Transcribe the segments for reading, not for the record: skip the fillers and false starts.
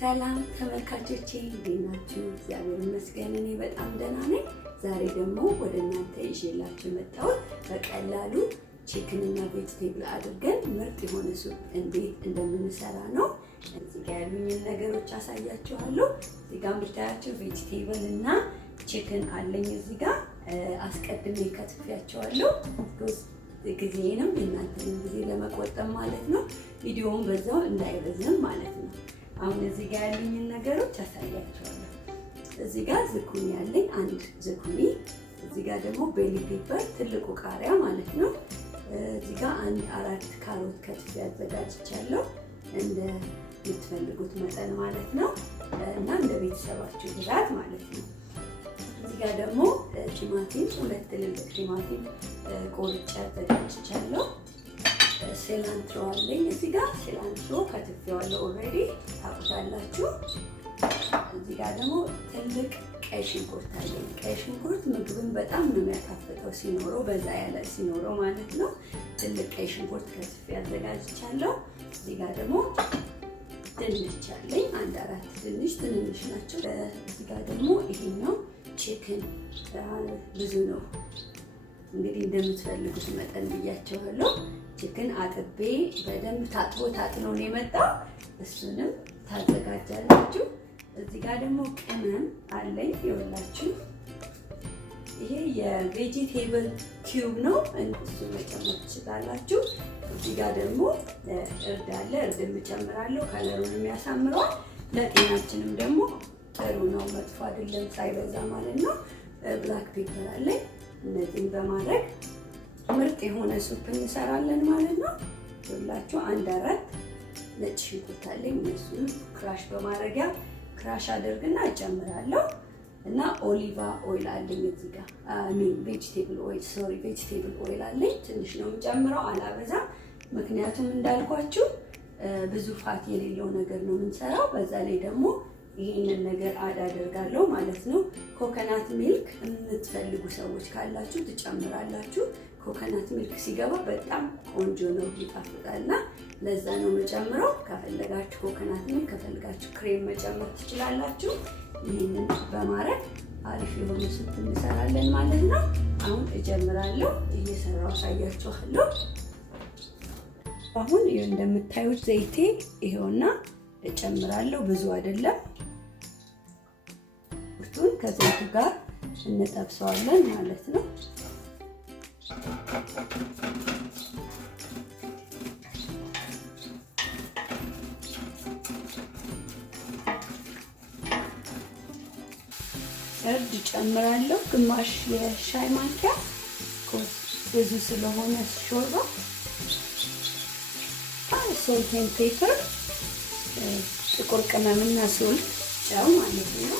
ሰላም ተመልካቾቼ እንዴት ናችሁ? እግዚአብሔር ይመስገን እኔ በጣም ደህና ነኝ። ዛሬ ደግሞ ወደ እናንተ ይዤላችሁ መጣሁት በቀላሉ ቺክን እና ቬጅቴብል አድርገን ምርጥ የሆነ ሱፕ እንዴት እንደምንሰራ ነው። እዚህ ጋር ያሉኝን ነገሮች አሳያችኋለሁ። እዚህ ጋር የምታያቸው ቬጅቴብል እና ቺክን አለኝ። እዚህ ጋር አስቀድሜ ከትፌያቸዋለሁ። ጊዜንም የእናንተንም ጊዜ ለመቆጠብ ማለት ነው። ቪዲዮውን በዛው እንዳይረዝም ማለት ነው። አሁን እዚህ ጋር ያሉኝን ነገሮች አሳያችኋለሁ። እዚህ ጋር ዝኩኒ ያለኝ አንድ ዝኩኒ፣ እዚህ ጋር ደግሞ ቤሊ ፔፐር ትልቁ ቃሪያ ማለት ነው። እዚህ ጋር አንድ 4 ካሮት ከትፌ አዘጋጅቻለሁ እንደ የምትፈልጉት መጠን ማለት ነው እና እንደ ቤተሰባችሁ ብዛት ማለት ነው። እዚህ ጋር ደግሞ ቲማቲም 2 ትልልቅ ቲማቲም ቆርጬ አዘጋጅቻለሁ። ሲላንትሮ አለኝ። እዚህ ጋር ሲላንትሮ ከትፌዋለሁ ኦልሬዲ ታውቁታላችሁ። እዚህ ጋር ደግሞ ትልቅ ቀይ ሽንኩርት አለኝ። ቀይ ሽንኩርት ምግብን በጣም ነው የሚያካፍተው ሲኖረው፣ በዛ ያለ ሲኖረው ማለት ነው። ትልቅ ቀይ ሽንኩርት ከትፌ አዘጋጅቻለሁ። እዚህ ጋር ደግሞ ድንች አለኝ። አንድ 4 ድንች ትንንሽ ናቸው። እዚህ ጋር ደግሞ ይሄኛው ቺክን ብዙ ነው እንግዲህ እንደምትፈልጉት መጠን ብያቸዋለሁ። ቺክን አጥቤ በደንብ ታጥኖ ነው የመጣው። እሱንም ታዘጋጃላችሁ። እዚህ ጋር ደግሞ ቅመም አለኝ ይኸውላችሁ። ይሄ የቬጂቴብል ኪዩብ ነው፣ እሱ መጨመር ትችላላችሁ። እዚህ ጋር ደግሞ እርድ አለ፣ እርድም እጨምራለሁ። ከለሩንም ያሳምረዋል። ለጤናችንም ደግሞ ጥሩ ነው፣ መጥፎ አይደለም ሳይበዛ ማለት ነው። ብላክ ፔፐር አለኝ። እነዚህን በማድረግ ምርጥ የሆነ ሱፕ እንሰራለን ማለት ነው። ሁላችሁ አንድ 4 ነጭ ሽንኩርት አለኝ። እነሱን ክራሽ በማድረጊያ ክራሽ አድርግና እጨምራለሁ እና ኦሊቫ ኦይል አለኝ እዚህ ጋር ቬጂቴብል ኦይል አለኝ። ትንሽ ነው የምጨምረው፣ አላበዛም። ምክንያቱም እንዳልኳችሁ ብዙ ፋት የሌለው ነገር ነው የምንሰራው። በዛ ላይ ደግሞ ይሄንን ነገር አደርጋለሁ ማለት ነው። ኮኮናት ሚልክ የምትፈልጉ ሰዎች ካላችሁ ትጨምራላችሁ። ኮኮናት ሚልክ ሲገባ በጣም ቆንጆ ነው፣ ይጣፍጣልና ለዛ ነው መጨምረው። ከፈለጋችሁ ኮኮናት ሚልክ፣ ከፈለጋችሁ ክሬም መጨመር ትችላላችሁ። ይሄንን በማድረግ አሪፍ የሆነ ሱፕ እንሰራለን ማለት ነው። አሁን እጀምራለሁ፣ እየሰራሁ አሳያችኋለሁ። አሁን እንደምታዩት ዘይቴ ይሄውና እጨምራለሁ፣ ብዙ አይደለም። ቱን ከዘይቱ ጋር እንጠብሰዋለን ማለት ነው። እርድ ጨምራለሁ፣ ግማሽ የሻይ ማንኪያ ብዙ ስለሆነ ሾርባ። ሶልት ኤንድ ፔፐር ጥቁር ቅመምና ሶልት ጨው ማለት ነው።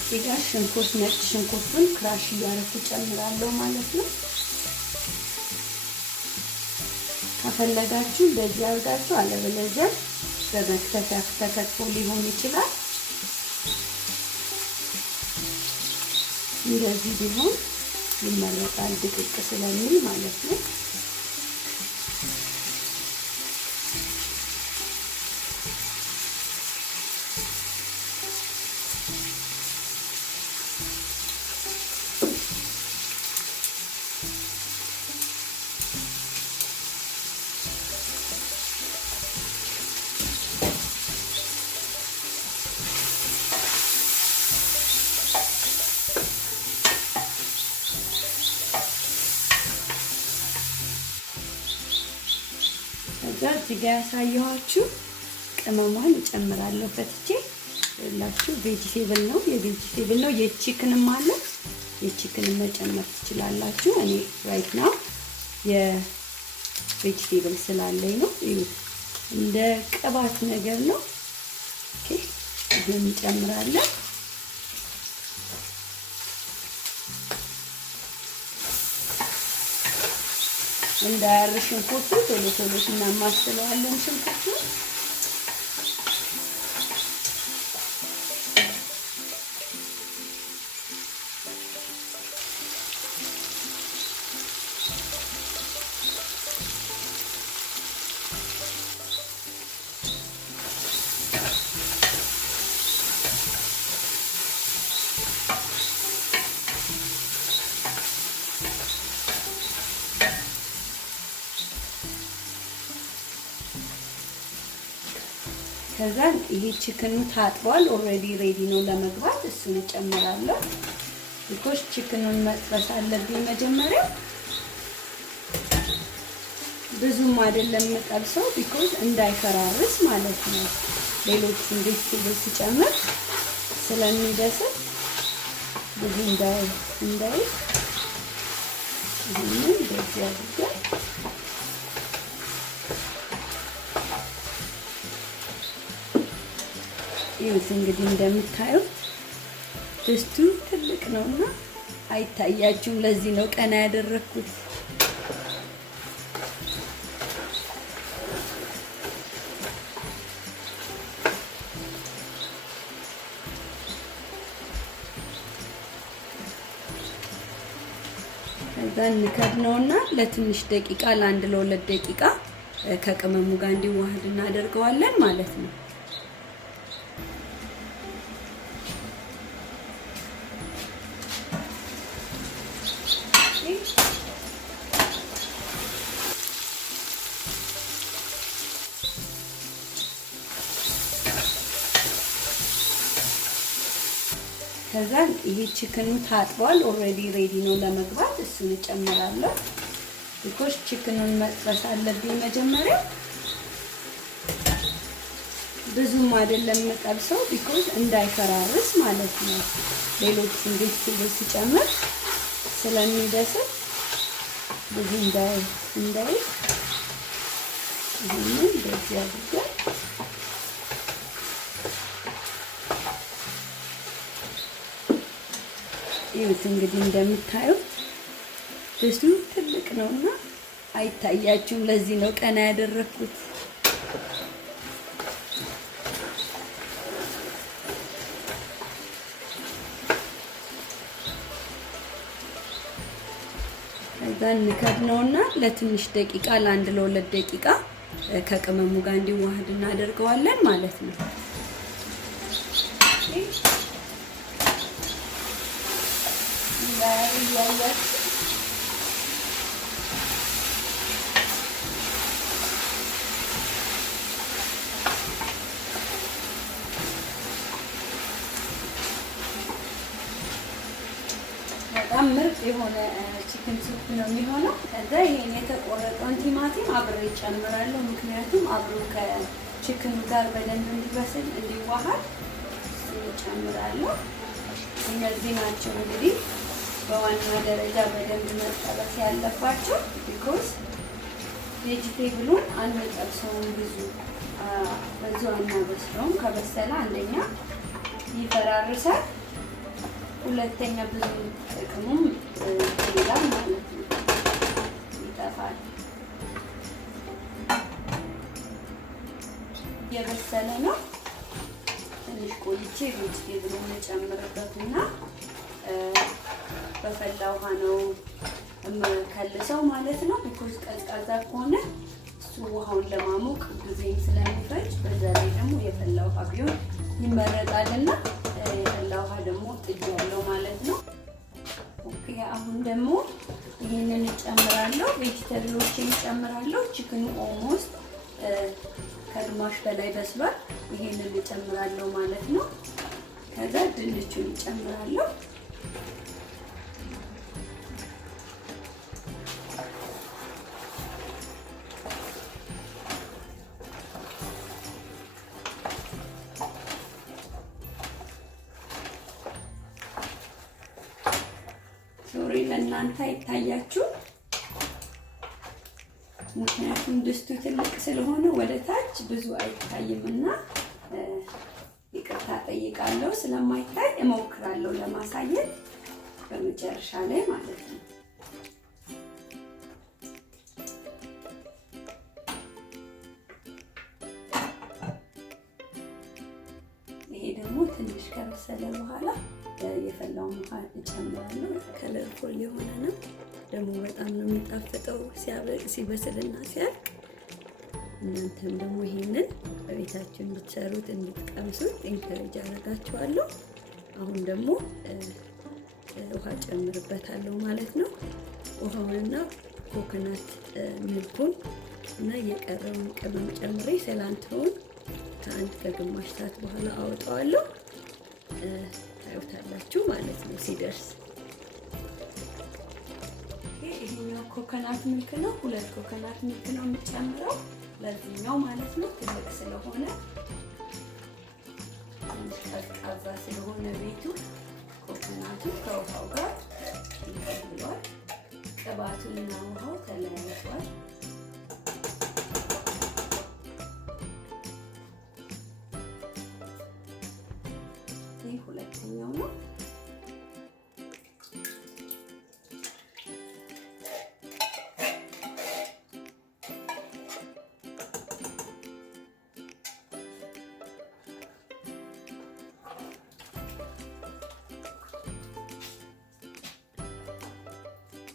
እዚህ ጋር ሽንኩርት፣ ነጭ ሽንኩርቱን ክራሽ እያደረኩ ጨምራለሁ ማለት ነው። ከፈለጋችሁ እንደዚህ አድርጋችሁ፣ አለበለዚያ በመክተፊያ ተከትፎ ሊሆን ይችላል። እንደዚህ ቢሆን ይመረጣል፣ ድቅቅ ስለሚል ማለት ነው። እዚህ ጋር ያሳየኋችሁ ቅመሟን እጨምራለሁ ፈትቼ። ሁላችሁ ቬጂቴብል ነው፣ የቬጂቴብል ነው። የቺክንም አለ፣ የቺክንም መጨመር ትችላላችሁ። እኔ ራይት ናው የቬጂቴብል ስላለኝ ነው። እንደ ቅባት ነገር ነው። ኦኬ፣ ይሄን እንጨምራለን። እንዳያር ሽንኩርቱ ቶሎ ቶሎ እናማስለዋለን። ሽንኩርቱ ከዛ ይሄ ቺክኑ ታጥቧል ኦልሬዲ ሬዲ ነው ለመግባት። እሱን እጨምራለሁ። ቢኮዝ ቺክኑን መጥበስ አለብኝ መጀመሪያ። ብዙም አይደለም የምጠብሰው ቢኮዝ እንዳይፈራርስ ማለት ነው። ሌሎች ቬጅቴብልስ ሲጨምር ስለሚደስል ብዙ እንዳይ ይሄንን በዚህ አድርገን ይሄስ እንግዲህ እንደምታዩት ድስቱ ትልቅ ነውና አይታያችሁም። ለዚህ ነው ቀና ያደረኩት። ከዛ እንከድነውና ለትንሽ ደቂቃ ለአንድ ለሁለት ደቂቃ ከቅመሙ ጋር እንዲዋሃድ እናደርገዋለን ማለት ነው። ከዛ ይሄ ቺክኑ ታጥቧል ኦልሬዲ ሬዲ ነው ለመግባት። እሱን እጨምራለሁ። ቢኮዝ ቺክኑን መጥበስ አለብኝ መጀመሪያ። ብዙም አይደለም የምጠብሰው ቢኮዝ እንዳይፈራርስ ማለት ነው። ሌሎች ቬጅቴብልስ ሲጨምር ስለሚደስል ብዙ እንዳይ ይሄንን በዚህ አድርገን ይሄስ እንግዲህ እንደምታዩት ድስቱ ትልቅ ነውና አይታያችሁም። ለዚህ ነው ቀና ያደረኩት። ከዛ እንከድነውና ለትንሽ ደቂቃ ለአንድ ለሁለት ደቂቃ ከቅመሙ ጋር እንዲዋሃድ እናደርገዋለን ማለት ነው። በጣም ምርጥ የሆነ ቺክን ሱፕ ነው የሚሆነው። ከዛ ይሄን የተቆረጠውን ቲማቲም አብሬ እጨምራለሁ። ምክንያቱም አብሮ ከቺክኑ ጋር በደንብ እንዲበስል እንዲዋሃድ እጨምራለሁ። እነዚህ ናቸው እንግዲህ በዋና ደረጃ በደንብ መጠበስ ያለባቸው። ቢኮዝ ቬጂቴብሉን አንጠብሰውም ብዙ አናበስለውም። ከበሰለ አንደኛ ይፈራርሳል፣ ሁለተኛ ብዙ ጥቅሙም ይላል ማለት ነው፣ ይጠፋል። የበሰለ ነው። ትንሽ ቆይቼ ቬጂቴብሉን እንጨምርበትና በፈላ ውሃ ነው የምከልሰው ማለት ነው። ቢኮዝ ቀዝቃዛ ከሆነ እሱ ውሃውን ለማሞቅ ጊዜም ስለሚፈጅ፣ በዛ ላይ ደግሞ የፈላ ውሃ ቢሆን ይመረጣልና የፈላ ውሃ ደግሞ ጥጃለሁ ማለት ነው። ኦኬ አሁን ደግሞ ይሄንን እጨምራለሁ፣ ቬጂቴብሎችን እጨምራለሁ። ቺክኑ ኦልሞስት ከግማሽ በላይ በስሏል። ይሄንን እጨምራለሁ ማለት ነው። ከዛ ድንቹን እጨምራለሁ። ሶሪ ለእናንተ አይታያችሁ፣ ምክንያቱም ድስቱ ትልቅ ስለሆነ ወደ ታች ብዙ አይታይምና ይቅርታ ጠይቃለሁ። ስለማይታይ እሞክራለሁ ለማሳየት በመጨረሻ ላይ ማለት ነው። ይሄ ደግሞ ትንሽ ከበሰለ በኋላ የፈላውን ውሃ እጨምራለሁ። ከለርፉል የሆነ ነው ደግሞ በጣም ነው የሚጣፍጠው ሲበስልና ሲያልቅ። እናንተም ደግሞ ይሄንን በቤታችሁ እንድትሰሩት እንድትቀምሱት ኢንከሬጅ አደርጋችኋለሁ። አሁን ደግሞ ውሃ ጨምርበታለሁ ማለት ነው። ውሃውንና ኮኮናት ሚልኩን እና የቀረውን ቅመም ጨምሬ ሰላንትሮን ከአንድ ከግማሽ ሰዓት በኋላ አወጣዋለሁ። ታዩታላችሁ ማለት ነው ሲደርስ። ይሄኛው ኮኮናት ሚልክ ነው። 2 ኮኮናት ሚልክ ነው የምጨምረው ለዚህኛው ማለት ነው። ትልቅ ስለሆነ ቀዝቃዛ ስለሆነ ቤቱ ኮኮናቱ ከውሃው ጋር ይብላል። ቅባቱና ውሃው ተለያይቷል። ይህ ሁለተኛው ነው።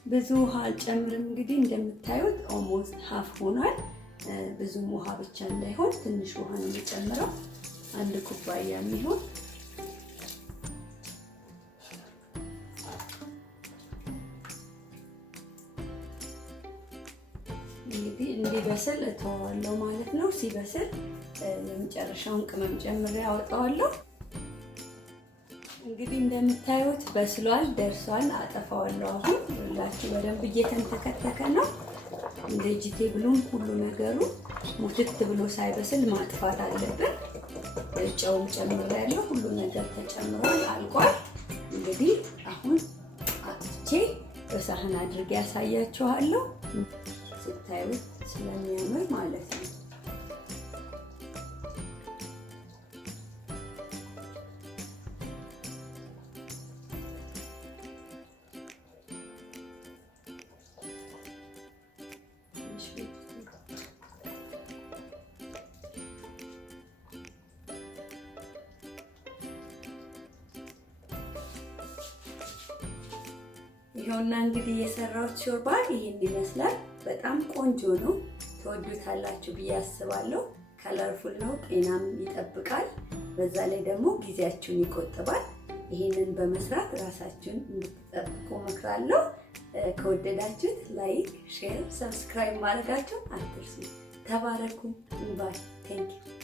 ብዙ ውሃ አልጨምርም። እንግዲህ እንደምታዩት ኦልሞስት ሃፍ ሆኗል። ብዙም ውሃ ብቻ እንዳይሆን ትንሽ ውሃ ነው የምጨምረው፣ 1 ኩባያ የሚሆን። እንግዲህ እንዲበስል እተዋለሁ ማለት ነው። ሲበስል የመጨረሻውን ቅመም ጨምሬ አወጣዋለሁ። እንግዲህ እንደምታዩት በስሏል፣ ደርሷል። አጠፋዋለሁ። አሁን ሁላችሁ በደንብ እየተንተከተከ ነው። ቬጂቴብሉም ሁሉ ነገሩ ሙትት ብሎ ሳይበስል ማጥፋት አለብን። ጨውም ጨምሬያለሁ። ሁሉ ነገር ተጨምሯል፣ አልቋል። እንግዲህ አሁን አጥቼ በሳህን አድርጌ ያሳያችኋለሁ። ስታዩት ስለሚያምር ማለት ነው። ይኸውና እንግዲህ የሰራሁት ሾርባ ይሄን ይመስላል። በጣም ቆንጆ ነው። ተወዱታላችሁ ብዬ አስባለሁ። ከለርፉል ነው፣ ጤናም ይጠብቃል። በዛ ላይ ደግሞ ጊዜያችሁን ይቆጥባል። ይሄንን በመስራት ራሳችሁን እንድትጠብቁ እመክራለሁ። ከወደዳችሁት ላይክ፣ ሼር፣ ሰብስክራይብ ማድረጋችሁን አትርሱ። ተባረኩ። ባይ ቴንክ ዩ